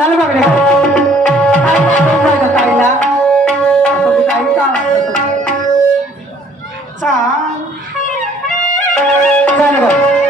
चल बघ ताईला ताई का सांग चल बघ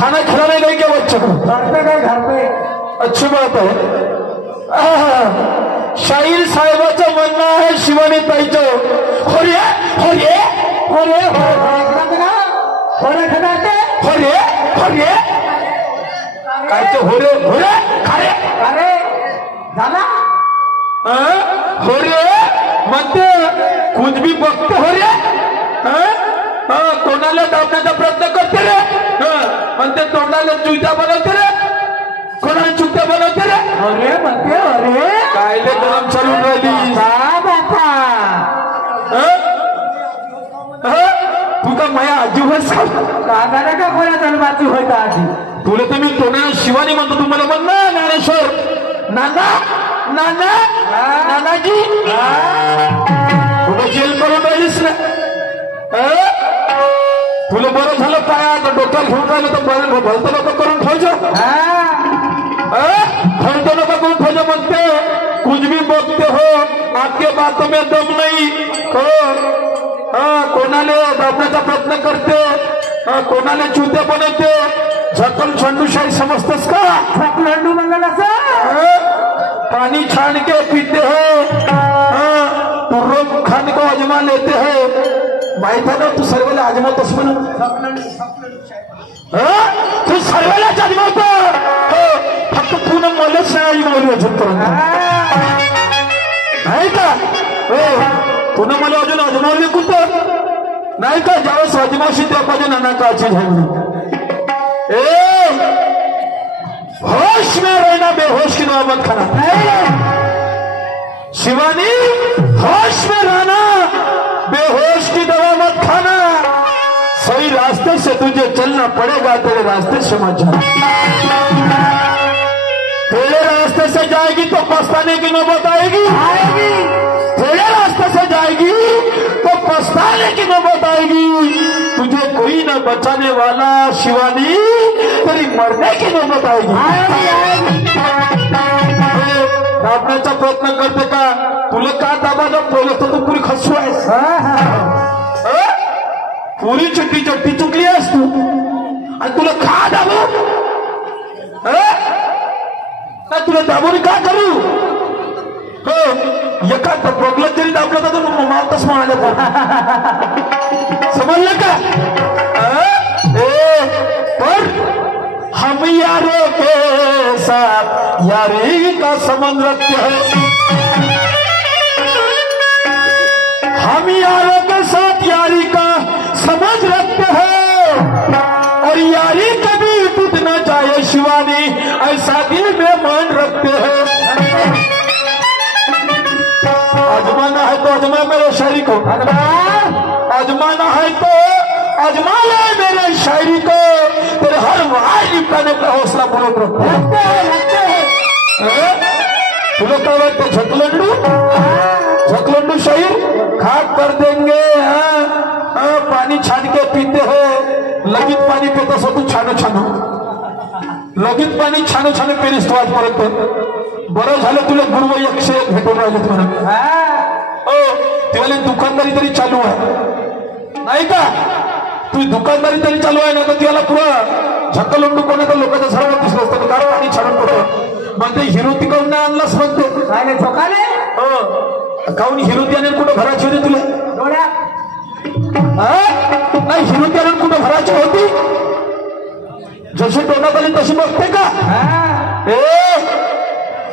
खाना खिलाने गए क्या बच्चे को? घर पे गए, घर पे। अच्छी बात आहे. शाहीर साहेबाचं म्हणणं आहे शिवानी ताईचं होरे होरे होरे होरे होरे काय ते होरे होरे खारे अरे झाला होरे म्हणते कुछ भी बघते होरे कोणाला दाबण्याचा प्रयत्न करते रे म्हणते तोंडाला चुत्या बनवते रे कोणाला चुत्या बनवते रे अरे म्हणते अरे कायले गरम चालून राहिली तू का माझ्या आजीवर कागाने का कोणा जन्माची होता आधी तुला तर मी तोंडाला शिवानी म्हणतो तुम्हाला म्हण ना ज्ञानेश्वर नाना नाना नानाजी तुला जेल करून राहिलीस ना तुला बरं झालं पाया तर डोक्याला घेऊन राहिलं तर भलतं नको करून ठेवचं भलतं नको करून ठेवचं म्हणते कुछ भी बोलते हो आपके बातों में दम नहीं कोणाले दाबण्याचा प्रयत्न करते कोणाले चुते बनवते झकम छंडूशाही समजतस का लंडू मंगल पानी छान के पीते हो तुर्रों खाने को आजमा लेते हैं माहित आहे ना तू सर्वेला आजमावतोस म्हणून तू सर्वेलाच आजमावतो फक्त तू ना मलाच नाही आजमावली अजून नाही का तू ना मला अजून आजमावली कुठं नाही का ज्यावेळेस आजमावशी त्या पाहिजे नाना काची झाली होश में रहना बेहोश की नौबत मत खाना शिवानी होश में रहना बेहोश की दवा मत खाना सही रास्ते से तुझे चलना पड़ेगा तेरे रास्ते से मत जाना तेरे रास्ते से जाएगी तो पछताने की नौबत आएगी तेरे रास्ते से जाएगी तो पछताने की नौबत आएगी तुझे कोई न बचाने वाला शिवानी तेरी मरने की नौबत आएगी दाबण्याचा प्रयत्न करते का तुला का दाबायला पहिलं तर तू पुरी खसू आहेस पुरी चिट्टी चट्टी चुकली आहेस तू आणि तुला का दाबू तुला दाबून का करू हो एका बगलं जरी दाबलं तर मारतच म्हणाले समजलं का पर हम यारों के साथ यारी का संबंध रखते हैं हम यारों के साथ यारी का समझ रखते हैं और यारी कभी टूट न जाए शिवानी ऐसा दिल में मान रखते हैं आजमाना है तो आजमा मेरे शायरी को आजमाना है तो आजमा ले मेरे शायरी को तेरे हर वार निपटाने का हौसला पूरा रखते हैं तुझे क्या लगता झकलंडू शायर खाक कर देंगे पानी छान के पीते हो लगीत पाणी पित असं तू छान छान लगीत पाणी छान छान पेरीस तू आजपर्यंत बरं झालं तुला गुरु 101 भेटून राहिलेत म्हणून तेव्हा दुकानदारी तरी चालू आहे नाही का तू दुकानदारी तरी चालू आहे ना तर त्याला पुरा झक्कलंडू कोणाचा लोकांचा सर्व दिसलं असतं कारण पाणी छान पडतं म्हणते हिरो तिकडून आणलाच म्हणते काय झोकाले काऊन हिरो त्याने कुठं भरायची होती तुला डोळ्या नाही हिरो त्याने कुठं भरायची होती जशी तोंडात आली तशी बघते का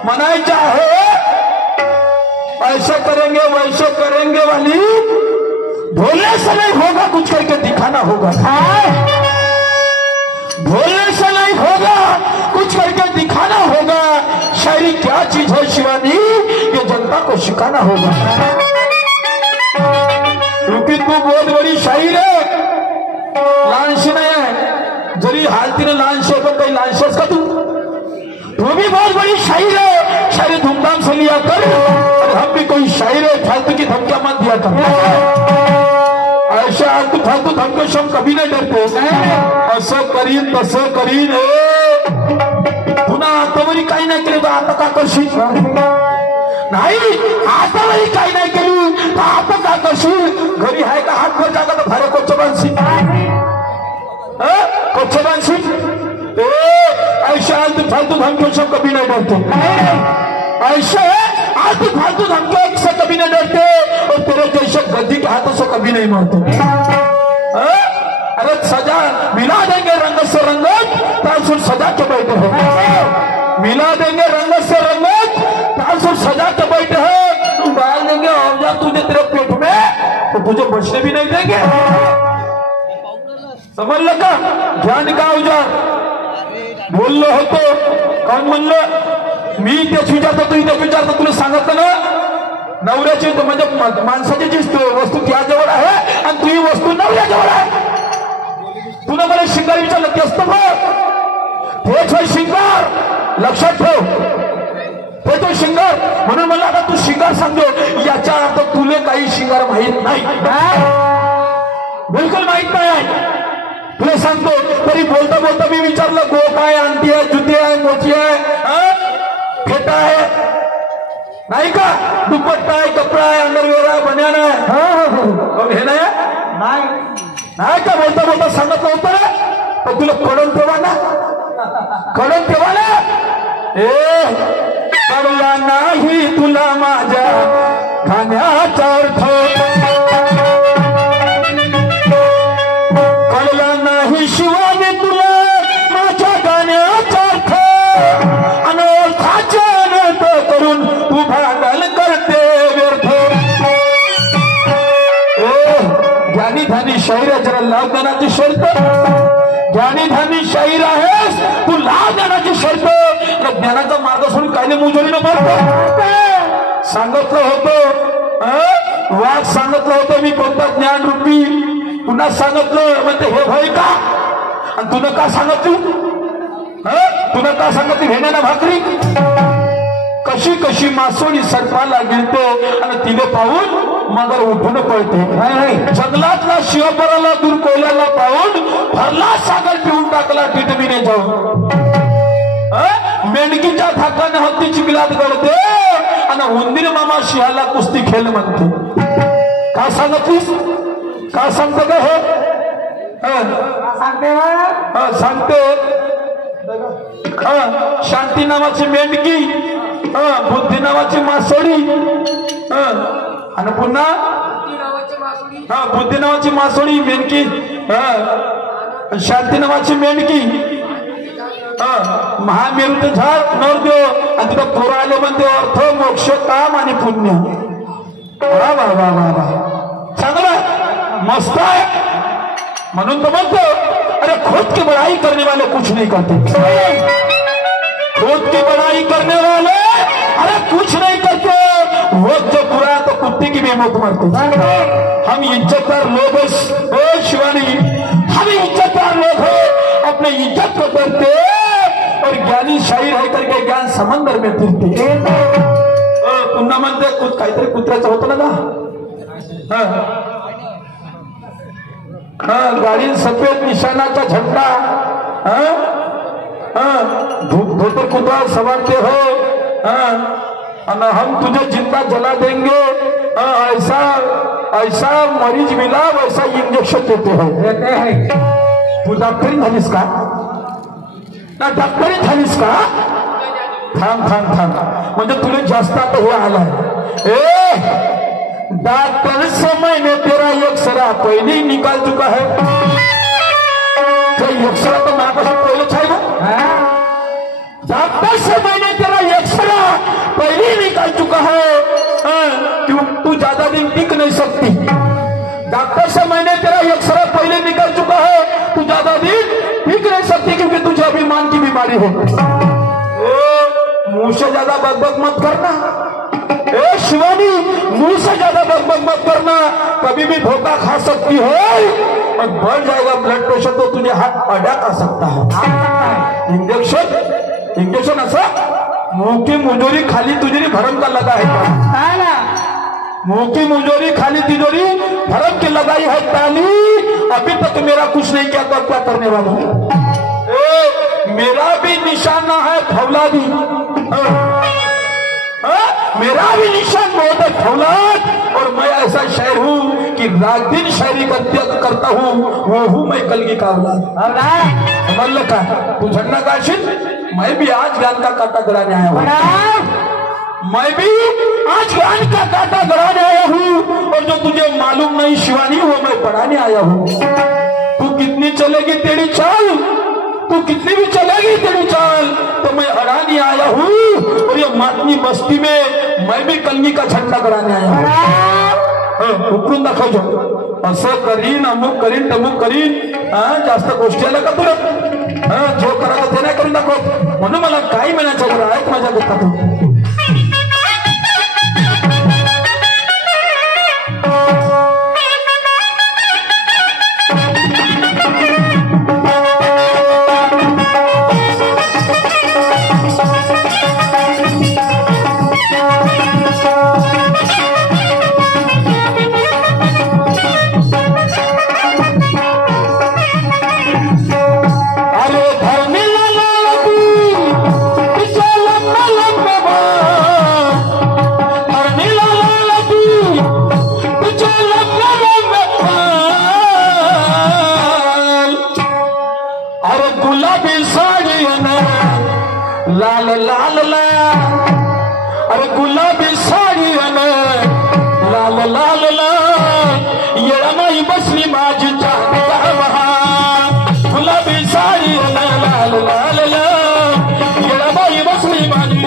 मनायचं आहे ऐसे करेंगे वाली भोलने से नहीं होगा कुछ करके दिखाना होगा भोलने से नहीं होगा कुछ करके दिखाना होगा शायरी क्या चीज है शिवानी ये जनता को सिखाना होगा क्योंकि तू बहुत बड़ी शायर है लहानशी नहीं है जरी हालतीने लहानशी है पण काही लहानशीस का तू भी बहुत बड़ी शायर है शायरी धूमधाम से लिया कर और हम भी कोई शायर है फालतू की धमकियां मत दिया कर ऐसे आलतू फालतू धमके हम कभी नहीं डरते असं करीन तसं करीन पुन्हा आतावरी काही नाही केलं तर आता का करशील नाही आतावरी काही नाही केली तर आता का करशील घरी आहे का हात भर जागा तर भारे कोच्छ बांधशील कोच्छ बांधशील ऐसे आलतू फालतू धमकियों से कभी नहीं डरते, ऐसे आलतू फालतू धमकियों से कभी नहीं डरते, और तेरे जैसे गद्दी के हाथों से कभी नहीं मरते। अरे सजा मिला देंगे रंगत से रंगत, तासुर सजा के बैठे हैं, मिला देंगे रंगत से रंगत, तासुर सजा के बैठे हैं, तू डाल देंगे और जा तुझे तेरे पेट में, तो तुझे बचने भी नहीं देंगे। समझ लगा ज्ञान का औजार बोललो होतो कोण म्हणलं, मी तेच विचारतो तू इथे विचारतो, तुला सांगत ना नवऱ्याची म्हणजे माणसाची जी वस्तू त्याजवळ आहे आणि तुझी वस्तू नवऱ्याजवळ आहे। तुला मला शिंगार विचारलं तेच तर तेच होय शिंगार, लक्षात ठेव, ते तो शिंगार। म्हणून मला आता तू शिंगार सांगतो, याचा अर्थ तुले काही शिंगार माहित नाही, बिलकुल माहित नाही। तुला सांगतो तरी बोलता बोलता मी विचारलं गो काय आणती आहे, जुती आहे, मोची आहे, फेटा आहे नाही का, दुपट्टा आहे, कपडा आहे, अंडरवेअर आहे, बन्यान आहे, हे नाही का, बोलता बोलता सांगितलं होतं ना, तर तुला कळून ठेवा ना, कळून ठेवा ना, कळला नाही तुला माझ्या खाण्याचा अर्थ, कळला नाही शिवाने तुला माझ्या गाण्याचा अर्थ, अनर्थाचे अनर्थ करून तू भांडण करते व्यर्थ। ज्ञानी धानी शाहीर आहे, जरा लाव गाण्याची शर्त, ज्ञानी धानी शाहीर आहेस तू, लाव गाण्याची शर्त, ज्ञानाचा मार्ग सोडून कायले मुजोरीनं मारतो। सांगितलं होतं वाघ, सांगितलं होतं मी कोणता ज्ञान रूपी, पुन्हा सांगितलं म्हणते हे भय का, आणि तुला का सांगितली, तुला का सांगितली भेण्याला भाकरी, कशी कशी मासोळी सर्पाला गिळते आणि तिने पाहून मगर उठून पळते, जंगलातला शिवपराला दूर कोयल्याला पाहून भरला सागर पिऊन टाकला टिटमीने जाऊन, मेंढकीच्या धाकाने हत्ती चिखलात गळते आणि उंदीर मामा शिहाला कुस्ती खेळ म्हणते। का सांगतीस, का सांगतो का हे, सांगते शांती नावाची मेंढकी, बुद्धी नावाची मासोळी, आणि पुन्हा बुद्धी नावाची मासोळी, मेंढकी, शांती नावाची मेंढकी, महामेरूचं झाड नवरदेव, आणि तिथं पोरं आले म्हणते अर्थ मोक्ष काम आणि पुण्य। वा वा वा वा वा, चांगलं मस्त आहे। म्हणून तो म्हणतो अरे खुद की बड़ाई करने वाले कुछ नहीं करते, खुद की बड़ाई करने वाले अरे कुछ नहीं करते, वो जो बुरा है तो कुत्ते की बेमौत मरते। हम इज्जतदार लोग हैं शिवानी, हम इज्जतदार लोग हैं, अपने इज्जत को करते और ज्ञानी शाहीर है करके ज्ञान समंदर में फिरते। पुन्हा म्हणते काहीतरी कुत्र्याचं होतं ना, गाड़ी सफेद निशाना का झंडा, धोतर कुत्रा सवारते हो, हम तुझे जिंदा जला देंगे, ऐसा ऐसा मरीज मिला वैसा इंजेक्शन देते हैं। तू डॉक्टरी झालीस का, ना डॉक्टरी झालीस का, थांब थांब थांब, म्हणजे तुला जास्त आता हे आलाय। डॉक्टर से मैंने तेरा एक्सरा पहले ही निकाल चुका है, एक्सरा तो मेरे पास पहले चाहिए, डॉक्टर से मैंने तेरा एक्सरा पहले ही निकाल चुका है, तू ज्यादा दिन टिक नहीं सकती। डॉक्टर से मैंने तेरा एक्सरा पहले निकाल चुका है, तू ज्यादा दिन टिक नहीं सकती क्योंकि तुझे अभिमान की बीमारी है। मुंह से ज्यादा बकबक मत करना, ए शिवानी, मुंह से ज्यादा बकबक मत करना, कभी भी धोखा खा सकती है और बढ़ जाएगा ब्लड प्रेशर तो तुझे हाथ अटैक आ सकता है। इंजेक्शन असं मुंह की मुजोरी खाली तिजोरी भरम का लगा है, मुंह की मुजोरी खाली तिजोरी भरम की लगाई है ताली, अभी तक मेरा कुछ नहीं किया तो क्या करने वाला है। मेरा भी निशाना है फौलादी, मेरा भी निशान बहुत है फौलाद, और मैं ऐसा शायर हूँ कि रात दिन शायरी करता हूँ, वो हूँ मैं कलगी का औलाद। समझ लो का तू झंडा काशिद, मैं भी आज गान का काटा गड़ाने आया हूँ, मैं भी आज गान का काटा गड़ाने आया हूँ, और जो तुझे मालूम नहीं शिवानी वो मैं पढ़ाने आया हूँ। तू कितनी चलेगी तेरी चाल, तू कितनी भी चलेगी तेरी चाल, तो मैं हराने आया हूँ, और ये मातनी बस्ती में मैं भी कलगी का झंडा गड़ाने आया हूँ। उकरून दाखवજો, असं करीन अमुक करीन तमुक करीन, जास्त गोष्टी आल्या का तुला, जो करायचं ते नाही करून दाखव, म्हणून मला काही म्हणायचं बरं आहेत माझ्या दुःखातून। लाल लाल ला, अरे गुलाबी साडी लाल लाल ला, येळमाई बसली माझी गुलाबी साडी लाल लाल ला, येळमाई बसली माझी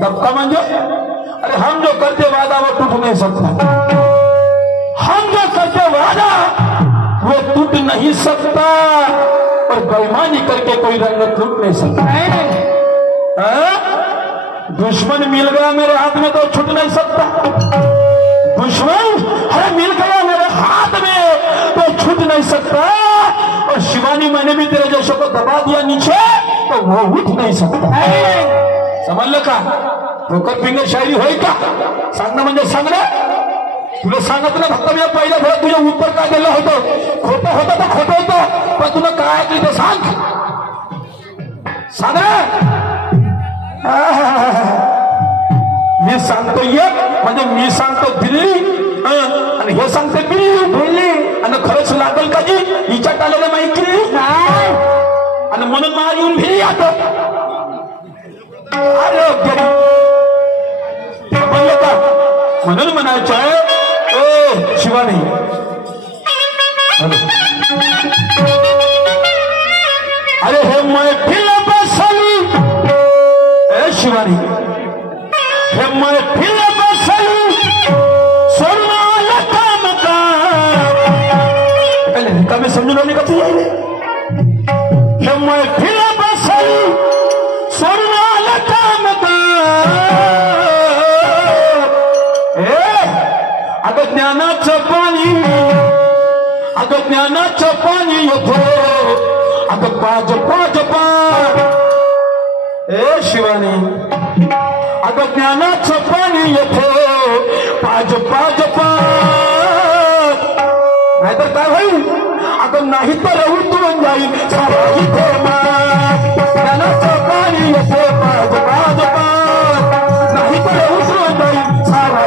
धक्का म्हणजे, अरे हम जो करते वादा वो टूट नहीं सकता, हम जो करते वादा वो टूट नहीं सकता, और बेईमानी करके कोई रंग टूट नहीं सकता। दुश्मन मिल गया मेरे हाथ में तो छूट नहीं सकता, दुश्मन अरे मिल गया मेरे हाथ में तो छूट नहीं सकता, और शिवानी मैंने भी तेरे जैसे को दबा दिया नीचे तो वो उठ नहीं सकता। समजलं का? फोकट फिंगर शायरी होय का? सांगणं म्हणजे सांगणं, तुला सांगत ना फक्त मी पहिल्या भरात तुझ्या उत्तर काय दिलं होतं, खोटं होतं तर खोटं होतं, पण तुला काय ऐकलं ते सांग, सांग मी सांगतो एक म्हणजे मी सांगतो दिल्ली, आणि हे सांगते दिल्ली, आणि खरंच लागल का जी हिच्यात आलेलं माहिती आणि म्हणून मला येऊन भिली आता, म्हणून म्हणायचं ओ शिवानी, अरे हे मैफिल बसली, ए शिवानी हे मैफिल बसली, सोनाला काम का कमी समजून आली का तू, हे मैफिल बसली सोनाला काम का, अगं ज्ञानाचं पाणी, अगं ज्ञानाचं पाणी येतो, अगं पाज पाज पाज, ए शिवानी अगं ज्ञानाचं पाणी येतो, पाज पाज पाज, नाहीतर काय होईल, अगं नाही तर उतरून जाईल सारा इथे ज्ञानाचं पाणी येतो, पाज पाज पाज, नाही तर उतरून जाईल सारा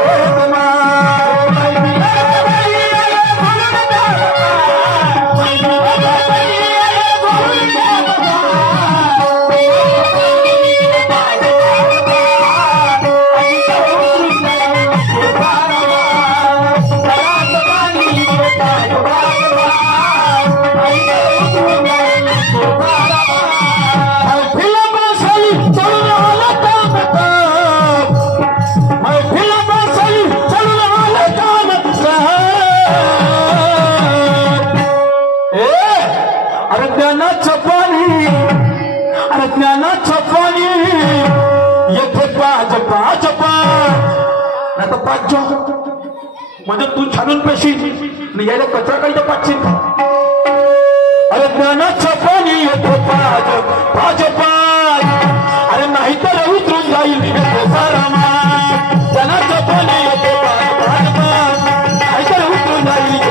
नाही तर पाच जो म्हणजे तू छानून पेशील यायला कचरा काही तर पाचशील का अरे ज्ञानाचं पाणी येतो पाच पाच पाच अरे नाही तर उतरून जाईल ज्ञानाचं पाणी येतो पाच पाच पाच नाही तर उतरून जाईल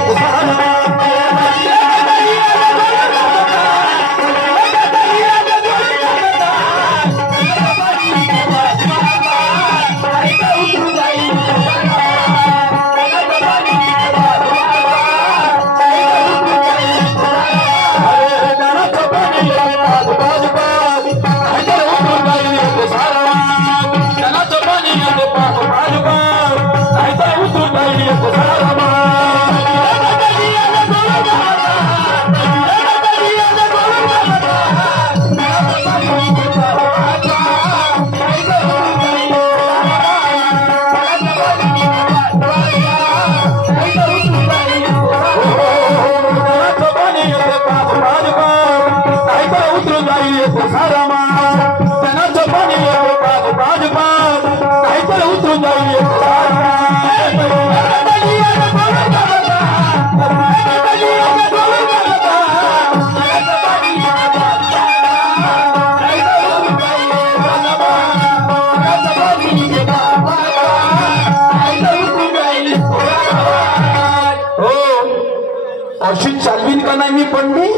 अशी चालवीन का नाही मी पंडी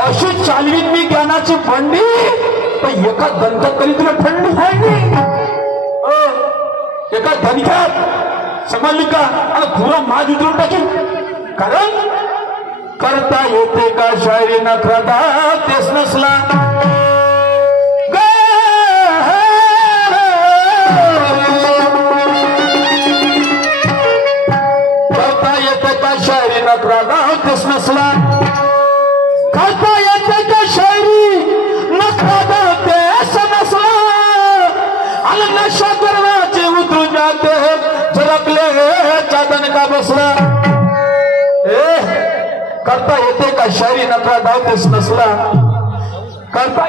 अशी चालवीन मी ज्ञानाची पंडी पण एका दंतात तरी तुला थंडी थंडी एका धनक्यात समजली का आणि पुरं माज उतरून टाकेल कारण करता येते का शायरी नखरादा तेच नसला तेच नसला करता येते का शायरी नखरादा तेच नसला आणि नशा करवाचे उतरून जाते झरकले चादन का बसला करता येते का शायरी नखरादा तेच नसला करता